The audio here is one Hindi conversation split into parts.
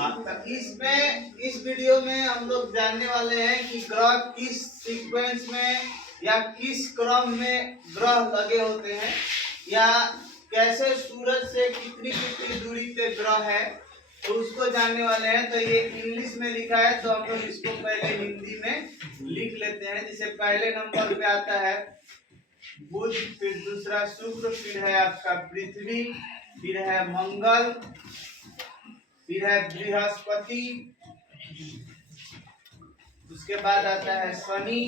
इस वीडियो में हम लोग जानने वाले हैं कि ग्रह किस सीक्वेंस में या किस क्रम में ग्रह लगे होते हैं, या कैसे सूरज से कितनी कितनी दूरी पे ग्रह है, तो उसको जानने वाले हैं। तो ये इंग्लिश में लिखा है, तो हम लोग इसको पहले हिंदी में लिख लेते हैं। जैसे पहले नंबर पे आता है बुध, फिर दूसरा शुक्र, फिर है आपका पृथ्वी, फिर है मंगल, फिर है बृहस्पति, उसके बाद आता है शनि,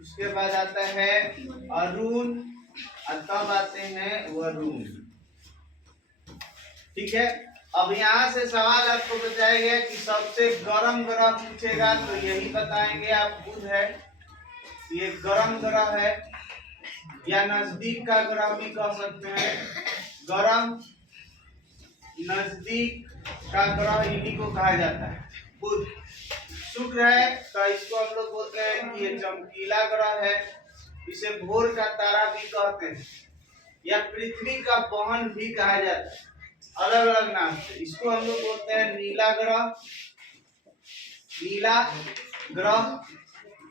उसके बाद आता है अरुण, और तब आते हैं वरुण। ठीक है। अब यहाँ से सवाल आपको बताया गया कि सबसे गर्म ग्रह पूछेगा, तो यही बताएंगे आप, बुध है। ये गर्म ग्रह है, या नजदीक का ग्रह भी कह सकते हैं। गर्म नजदीक का ग्रह इन्हीं को कहा जाता है, बुध। शुक्र है, तो इसको हम लोग बोलते हैं कि ये चमकीला ग्रह है, इसे भोर का तारा भी कहते हैं, या पृथ्वी का बहन भी कहा जाता है, अलग अलग नाम से। इसको हम लोग बोलते हैं नीला ग्रह। नीला ग्रह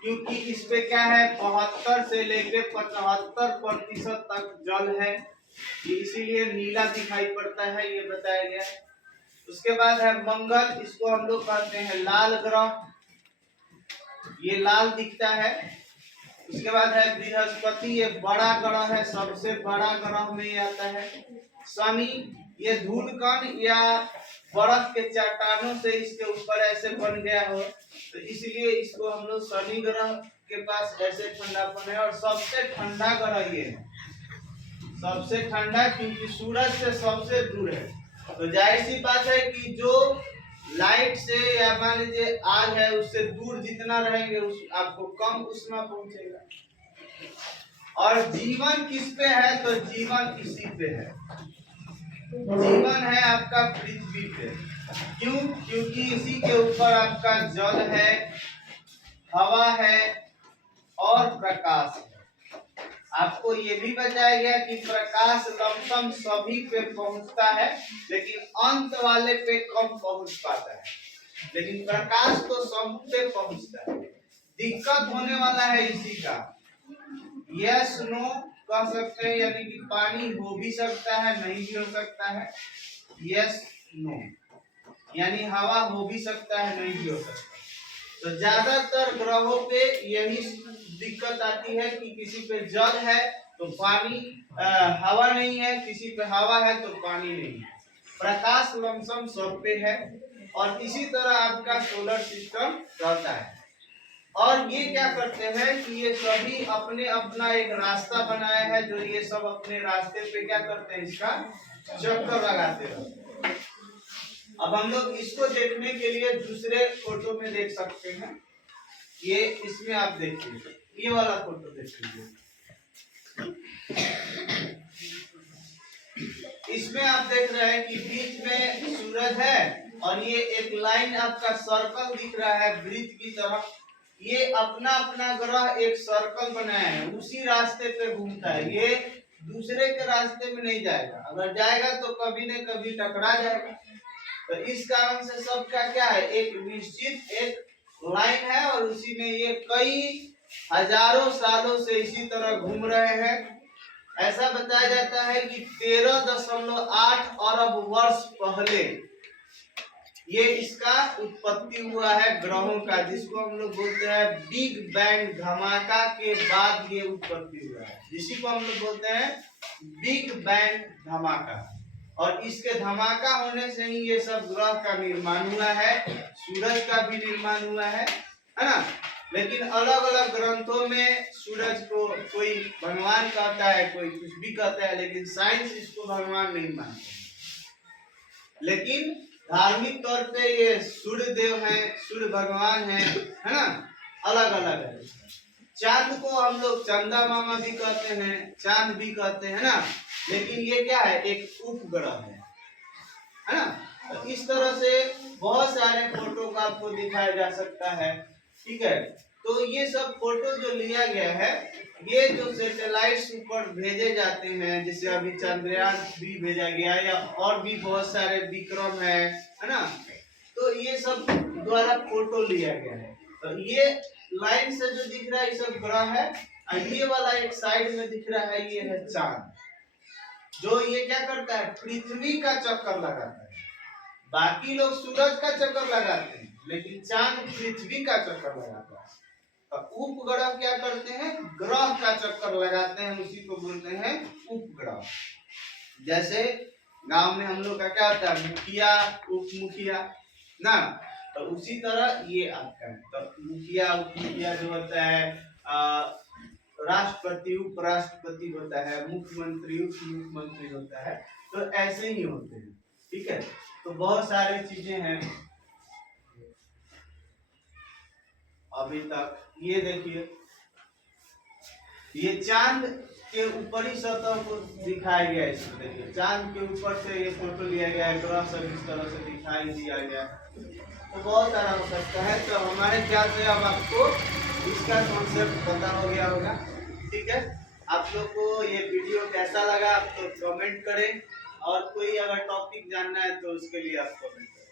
क्योंकि इस पे क्या है, 72 से लेके 75% तक जल है, इसीलिए नीला दिखाई पड़ता है, ये बताया गया। उसके बाद है मंगल, इसको हम लोग कहते हैं लाल ग्रह, ये लाल दिखता है। उसके बाद है बृहस्पति, ये बड़ा ग्रह है, सबसे बड़ा ग्रह में ये आता है। शनि, ये धूल कण या बर्फ के चट्टानों से इसके ऊपर ऐसे बन गया हो, तो इसलिए इसको हम लोग शनि ग्रह के पास ऐसे ठंडापन है। और सबसे ठंडा ग्रह ये है, सबसे ठंडा, क्योंकि सूरज से सबसे दूर है। तो जाहिर सी बात है कि जो लाइट से या मान लीजिए आग है, उससे दूर जितना रहेंगे आपको कम उष्मा पहुंचेगा। और जीवन किस पे है, तो जीवन इसी पे है। जीवन है आपका पृथ्वी पे। क्यों? क्योंकि इसी के ऊपर आपका जल है, हवा है और प्रकाश है। आपको ये भी बताया गया कि प्रकाश लमसम सभी पे पहुंचता है, लेकिन अंत वाले पे कम पहुंच पाता है, लेकिन प्रकाश तो सब पे पहुंचता है। दिक्कत होने वाला है इसी का, यस नो कह सकते हैं, यानी कि पानी हो भी सकता है, नहीं भी हो सकता है। यस नो यानी हवा हो भी सकता है, नहीं भी हो सकता। तो ज्यादातर ग्रहों पे यही दिक्कत आती है कि किसी पे जल है तो पानी, हवा नहीं है, किसी पे हवा है तो पानी नहीं है। प्रकाश लमसम सब पे है, और इसी तरह आपका सोलर सिस्टम रहता है। और ये क्या करते हैं कि ये सभी अपने अपना एक रास्ता बनाया है, जो ये सब अपने रास्ते पे क्या करते हैं, इसका चक्कर लगाते रहते हैं। अब हम लोग इसको देखने के लिए दूसरे फोटो में देख सकते हैं। ये इसमें आप देखिए, ये वाला फोटो देख लीजिए। इसमें आप देख रहे हैं कि बीच में सूरज है, और ये एक लाइन आपका सर्कल दिख रहा है वृत्त की तरह। ये अपना अपना ग्रह एक सर्कल बनाया है, उसी रास्ते पे घूमता है, ये दूसरे के रास्ते में नहीं जाएगा। अगर जाएगा तो कभी न कभी टकरा जाएगा। तो इस कारण से सबका क्या है, एक निश्चित एक लाइन है, और उसी में ये कई हजारों सालों से इसी तरह घूम रहे हैं। ऐसा बताया जाता है कि 13.8 अरब वर्ष पहले ये इसका उत्पत्ति हुआ है ग्रहों का, जिसको हम लोग बोलते हैं बिग बैंग धमाका के बाद ये उत्पत्ति हुआ है, जिसी को हम लोग बोलते हैं बिग बैंग धमाका। और इसके धमाका होने से ही ये सब ग्रह का निर्माण हुआ है, सूरज का भी निर्माण हुआ है ना। लेकिन अलग अलग ग्रंथों में सूरज को कोई भगवान कहता है, कोई कुछ भी कहता है, लेकिन साइंस इसको भगवान नहीं मानती। लेकिन धार्मिक तौर पे ये सूर्य देव है, सूर्य भगवान है ना, अलग अलग है। चांद को हम लोग चंदा मामा भी कहते हैं, चांद भी कहते हैं ना, लेकिन ये क्या है, एक उपग्रह है ना। तो इस तरह से बहुत सारे फोटो का आपको दिखाया जा सकता है। ठीक है। तो ये सब फोटो जो लिया गया है, ये जो सैटेलाइट्स ऊपर भेजे जाते हैं, जैसे अभी चंद्रयान भी भेजा गया, या और भी बहुत सारे विक्रम है ना। तो द्वारा फोटो लिया गया है। तो ये लाइन से जो दिख रहा है ये सब ग्रह है, और ये वाला एक साइड में दिख रहा है ये है चांद, जो ये क्या करता है, पृथ्वी का चक्कर लगाता है। बाकी लोग सूरज का चक्कर लगाते हैं, लेकिन चांद पृथ्वी का चक्कर लगाता है। तो उपग्रह क्या करते हैं, ग्रह का चक्कर लगाते हैं, उसी को बोलते हैं उपग्रह। जैसे गांव में हम लोग का क्या होता है, मुखिया उप मुखिया ना, तो उसी तरह ये आपका है। तो मुखिया उप मुखिया जो होता है, राष्ट्रपति उपराष्ट्रपति होता है, मुख्यमंत्री उप मुख्यमंत्री होता है, तो ऐसे ही होते हैं। ठीक है, तो बहुत सारी चीजें हैं अभी तक। ये देखिए, ये चांद के ऊपरी सतह को दिखाया गया है। इसमें देखिए चांद के ऊपर से ये फोटो लिया गया है, ग्रह सब इस तरह से दिखाई दिया गया, तो बहुत सारा हो सकता है। तो हमारे ख्याल से अब आपको इसका कॉन्सेप्ट पता हो गया होगा। ठीक है, आप लोग को ये वीडियो कैसा लगा आप तो कमेंट करें, और कोई अगर टॉपिक जानना है तो उसके लिए आप कमेंट करें।